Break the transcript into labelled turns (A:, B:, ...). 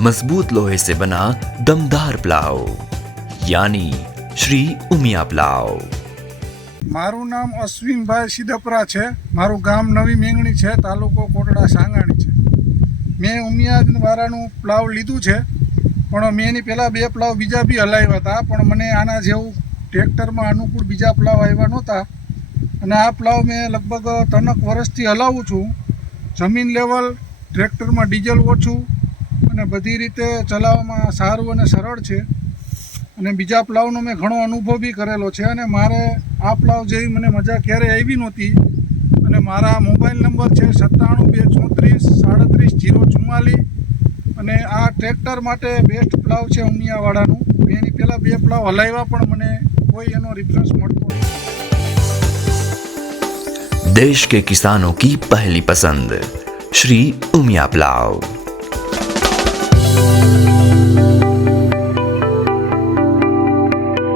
A: मजबूत लोहे से बना दमदार प्लाव यानी श्री उमिया प्लाव
B: મારું નામ અશ્વિનભાઈ સિદપરા છે મારું ગામ નવી મેંગણી છે તાલુકો કોટડા સાંગાણી છે મેં ઉમિયાવાળાનું પ્લાવ લીધું છે પણ મેં એની પહેલાં બે પ્લાવ બીજા બી હલાવ્યા હતા પણ મને આના જેવું ટ્રેક્ટરમાં અનુકૂળ બીજા પ્લાવ આવ્યા નહોતા અને આ પ્લાવ મેં લગભગ ત્રણક વર્ષથી હલાવું છું જમીન લેવલ ટ્રેક્ટરમાં ડીઝલ ઓછું અને બધી રીતે ચલાવવામાં સારું અને સરળ છે અને બીજા પ્લાવનો મેં ઘણો અનુભવ બી કરેલો છે અને મારે આ પ્લાવ જેવી મને મજા ક્યારેય આવી નહોતી અને મારા મોબાઈલ નંબર છે સત્તાણું બે ચોત્રીસ સાડત્રીસ જીરો ચુમ્માલીસ અને આ ટ્રેક્ટર માટે બેસ્ટ પ્લાવ છે ઉમિયાવાળાનું મેં એની પહેલાં બે પ્લાવ હલાવ્યા પણ મને કોઈ એનો રિફરન્સ મળતો નથી
A: देश के किसानों की पहली पसंद श्री उमिया प्लाव